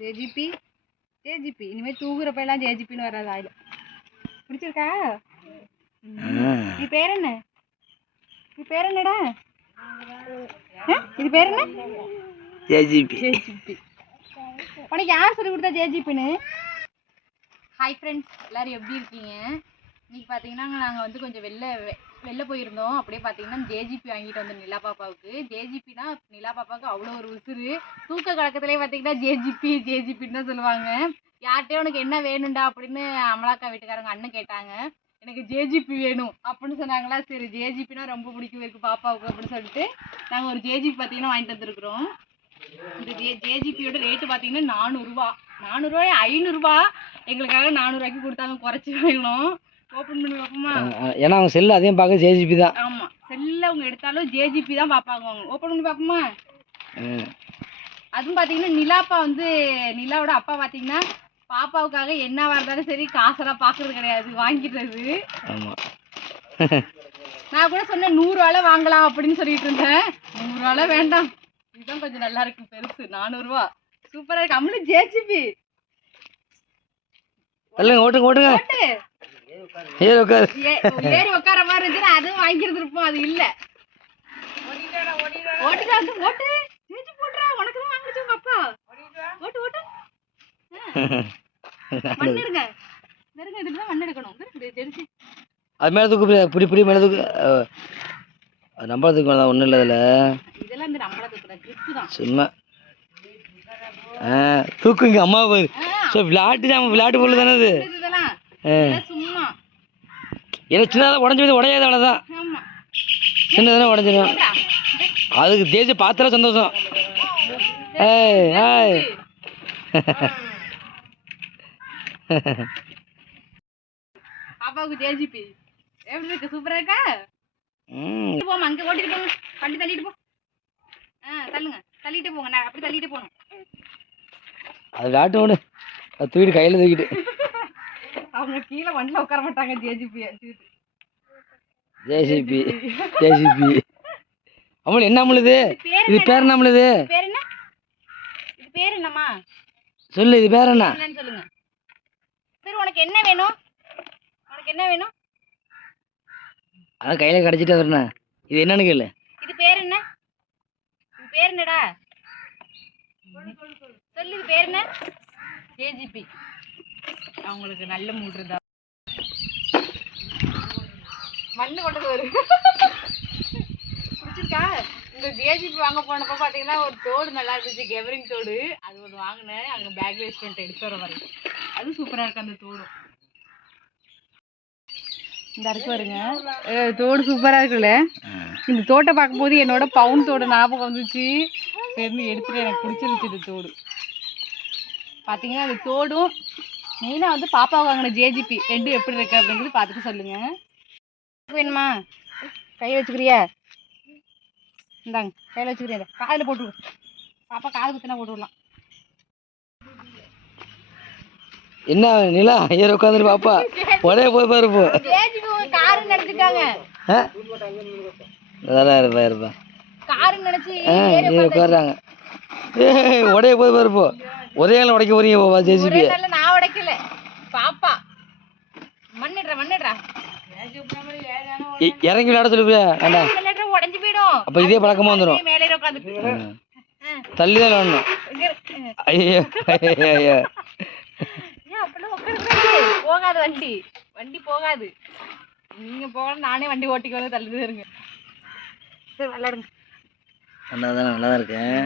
JGP JGP இனிமேல் தூங்குறப்பெல்லாம் ஜேஜிபின்னு வராது oil. பிடிச்சிருக்கா? நீ பேர் என்ன? நீ பேர் என்னடா? இது பேர் என்ன? ஜேஜிபி. ஜேஜிபி. உனக்கு யார் சொல்லி கொடுத்தா ஜேஜிபின்னு? ஹாய் ஃப்ரெண்ட்ஸ், எல்லோரும் எப்படி இருக்கீங்க? இன்றைக்கி பார்த்தீங்கன்னா நாங்கள் வந்து கொஞ்சம் வெளில போயிருந்தோம். அப்படியே பார்த்தீங்கன்னா ஜேஜிபி வாங்கிட்டு வந்தோம் நிலா பாப்பாவுக்கு. ஜேஜிபினா நிலா பாப்பாவுக்கு அவ்வளோ ஒரு உசுறு. தூக்க கலக்கத்துலேயே பார்த்தீங்கன்னா ஜேஜிபின்னு தான் சொல்லுவாங்க. யார்கிட்டயும் உனக்கு என்ன வேணும்டா அப்படின்னு அமலாக்கா வீட்டுக்காரங்க அண்ணன் கேட்டாங்க. எனக்கு ஜேஜிபி வேணும் அப்படின்னு சொன்னாங்களா. சரி, ஜேஜிபினா ரொம்ப பிடிக்கும் இருக்குது பாப்பாவுக்கு அப்படின்னு சொல்லிட்டு நாங்கள் ஒரு ஜேஜிபி பார்த்தீங்கன்னா வாங்கிட்டு வந்துருக்குறோம். இந்த ஜேஜிபியோட ரேட்டு பார்த்தீங்கன்னா 400 500 எங்களுக்காக 400 கொடுத்தாங்க. குறைச்சி வாங்கணும். ஓப்பன் பண்ணி பார்ப்போமா? ஏன்னா அவங்க செல்லு அதையும் பார்க்க ஜேஜிபி தான். ஆமாம், செல்லில் அவங்க எடுத்தாலும் ஜேஜிபி தான் பார்ப்பாங்க. அவங்க ஓப்பன் பண்ணி பார்ப்போமா? அதுவும் பார்த்தீங்கன்னா நிலாப்பா வந்து நிலாவோட அப்பா பார்த்தீங்கன்னா பாப்பாவுக்காக என்னவா இருந்தாலும் சரி காசெல்லாம் பார்க்கறது கிடையாது, வாங்கிடுறது. ஆமாம், நான் கூட சொன்னேன் 100 வாங்கலாம் அப்படின்னு சொல்லிட்டு இருந்தேன். 100 வேண்டாம், இதுதான் கொஞ்சம் நல்லா இருக்கு, பெருசு 400 சூப்பராக இருக்கு. அம்மளும் ஜேஜிபி ஓட்டுங்க ஏறி உட்கார மாதிரி இருந்துச்சு. அதுவும் வாங்கிட்டு இருப்போம், அது இல்ல. ஓட்டு ஜேஜி போட்டுறா, உனக்கு தான் வாங்கிச்சு உங்க அப்பா. ஓட்டு மண் எடுங்க, நெருங்க. இதுக்கு தான் மண் எடுக்கணும். அது மேலே தூக்கு, பிடி மேலே தூக்கு. நம்பள தூக்கு வேணாம், ஒன்றும் இல்லை அதில். இதெல்லாம் இந்த நம்பள தூக்குற ட்ரிப்பு தான். சும்மா தூக்குங்க அம்மா போய். ஸோ விளையாட்டு பொருள் தானே அது. இதெல்லாம் சும்மா ஏன்னா சின்னதாக உடஞ்சி உடையாது, அவ்வளோதான். சின்னதானே உடஞ்சிடும். அதுக்கு தேசிய பார்த்தாலே சந்தோஷம். பாப்பாவுக்கு ஜேஜிபி எப்படி இருக்கு? சூப்பரா இருக்கா? போமா, அங்கே ஓட்டிட்டு போங்க. வண்டி தள்ளிட்டு போ. தள்ளுங்க, தள்ளிட்டு போங்க. நான் அப்படி தள்ளிட்டு போகணும். அது விளையாட்டு ஒன்று, அது தூக்கிட்டு கையில் தூக்கிட்டு. அவங்க கீழே வண்டியில் உட்கார மாட்டாங்க. ஜேஜிபி அம்மள் என்ன அம்மளுது? இது பேர் என்ன அம்மளுது? பேர் என்ன? இது பேர் என்னம்மா சொல்லு, இது பேர் என்ன சொல்லுங்க. சரி, உனக்கு என்ன வேணும்? அதான் கையில கிடைச்சிட்டு வரணும். இது என்னன்னு கேளு. இது பேர் என்ன? இது பேர் என்னடா? சொல்லு, இது பேர் என்ன? ஜேஜிபி. அவங்களுக்கு நல்ல மூடு இருந்தா மண்ணு கொண்டது வரும். பிடிச்சிருக்கா? இந்த ஜேஜிபி வாங்க போனப்போ பார்த்தீங்கன்னா ஒரு தோடு நல்லா இருந்துச்சு, கெவரிங் தோடு. அது ஒன்று வாங்கினேன். அங்கே பேக்ல வச்சுட்டு எடுத்து வர வரைக்கும் அது சூப்பராக இருக்கு. அந்த தோடும் இந்த இருக்கு வருங்க. தோடு சூப்பராக இருக்குல்ல? இந்த தோட்டை பார்க்கும்போது என்னோட பவுன் தோடு ஞாபகம் வந்துச்சு. சரி, எடுத்துட்டு எனக்கு பிடிச்சிருச்சு இந்த தோடு. பார்த்தீங்கன்னா அந்த தோடும் மெயினாக வந்து பாப்பாவுக்கு வாங்கின ஜேஜிபி ரெண்டும் எப்படி இருக்கு அப்படிங்கிறது பார்த்துட்டு சொல்லுங்க. வேணுமா? கை வச்சுக்கிறியா? இந்தாங்க, கையில் வச்சுக்கிறேன். காதில் போட்டு விடு. பாப்பா காது குத்தினா போட்டு விடலாம். என்ன நிலா ஏற உட்காந்துரு பாப்பா, ஒரே போய் பாருப்போ. காருன்னு நினைச்சிட்டாங்க. அதெல்லாம் இருப்பா காருன்னு நினைச்சு உட்காடுறாங்க. உடைய போய் பாருப்போ. ஒரே நாள் உடைக்க போறீங்க பாப்பா ஜேசிபி. நான் உடைக்கல, பாப்பா மண்ணிடுறா. இறங்கி விளையாட சொல்லுவியா? உடஞ்சு போயிடும். அப்ப இதே பழக்கமா வந்துடும். மேலே உட்காந்து தள்ளிதான் விளையாடணும். ஐயோ போகாது, வண்டி போகாது. நீங்க போகணும், நானே வண்டி ஓட்டிக்கு வந்து தள்ளிதான் இருங்க. சரி, விளையாடுங்க. நல்லா தான் இருக்கேன்.